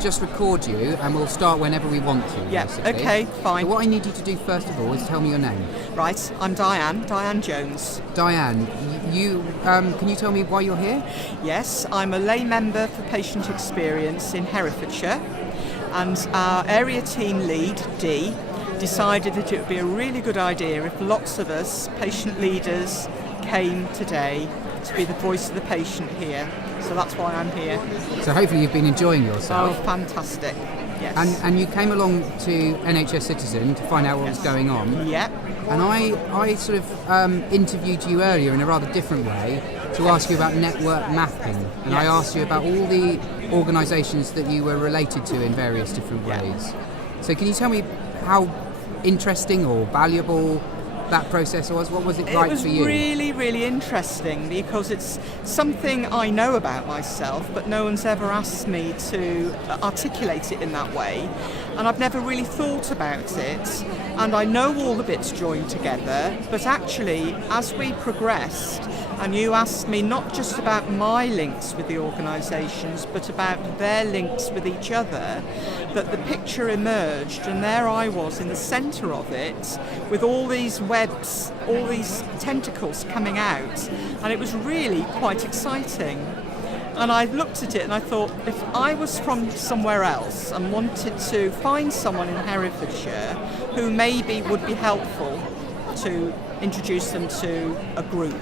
just record you and we'll start whenever we want to. Yeah, basically. okay, fine. So what I need you to do first of all is tell me your name. Right, I'm Diane Jones. Diane, you can you tell me why you're here? Yes, I'm a lay member for patient experience in Herefordshire, and our area team lead, Dee, decided that it would be a really good idea if lots of us, patient leaders, came today to be the voice of the patient here. So that's why I'm here. So hopefully you've been enjoying yourself. Oh, fantastic. Yes. And you came along to NHSCitizen to find out what was going on. Yep. And I sort of interviewed you earlier in a rather different way to ask you about network mapping. And I asked you about all the organisations that you were related to in various different ways. So can you tell me how interesting or valuable that process was? What was it like for you? It was really, really interesting because it's something I know about myself, but no one's ever asked me to articulate it in that way. And I've never really thought about it. And I know all the bits joined together, but actually, as we progressed, and you asked me not just about my links with the organisations, but about their links with each other, that the picture emerged, and there I was in the centre of it, with all these webs, all these tentacles coming out, and it was really quite exciting. And I looked at it and I thought, if I was from somewhere else and wanted to find someone in Herefordshire who maybe would be helpful to introduce them to a group,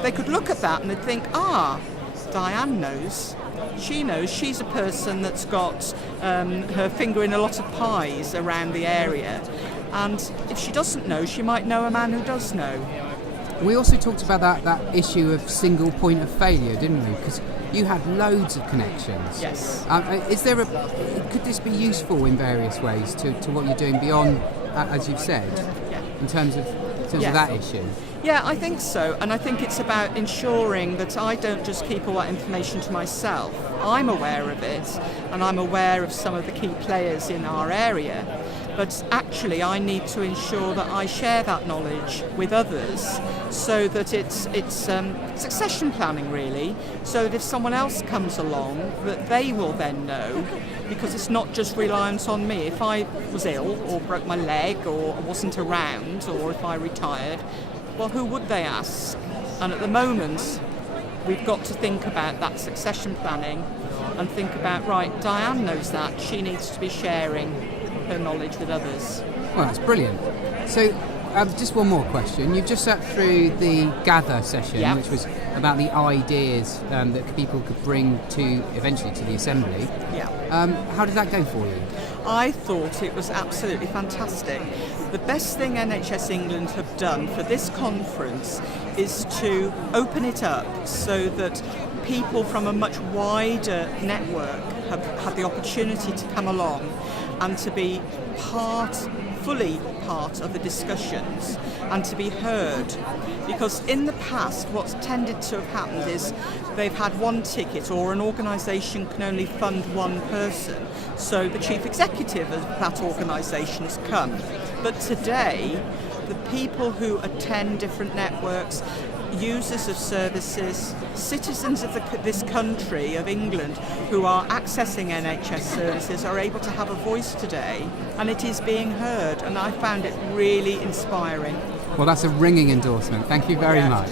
they could look at that and they'd think, Diane knows. She knows. She's a person that's got her finger in a lot of pies around the area. And if she doesn't know, she might know a man who does know. We also talked about that issue of single point of failure, didn't we? Because you had loads of connections. Yes. Could this be useful in various ways to what you're doing beyond, as you've said, in terms of that issue? Yeah, I think so, and I think it's about ensuring that I don't just keep all that information to myself. I'm aware of it, and I'm aware of some of the key players in our area, but actually I need to ensure that I share that knowledge with others so that it's succession planning really, so that if someone else comes along that they will then know, because it's not just reliance on me. If I was ill or broke my leg or wasn't around or if I retired, well, who would they ask? And at the moment, we've got to think about that succession planning and think about, right, Diane knows that. She needs to be sharing her knowledge with others. Well, that's brilliant. So, just one more question. You've just sat through the Gather session, which was about the ideas that people could bring to, eventually, to the Assembly. Yeah. How did that go for you? I thought it was absolutely fantastic. The best thing NHS England have done for this conference is to open it up so that people from a much wider network have had the opportunity to come along and to be fully part of the discussions and to be heard. Because in the past, what's tended to have happened is they've had one ticket, or an organisation can only fund one person, so the chief executive of that organisation has come. But today, the people who attend different networks, users of services, citizens of this country, of England, who are accessing NHS services are able to have a voice today, and it is being heard, and I found it really inspiring. Well, that's a ringing endorsement. Thank you very much.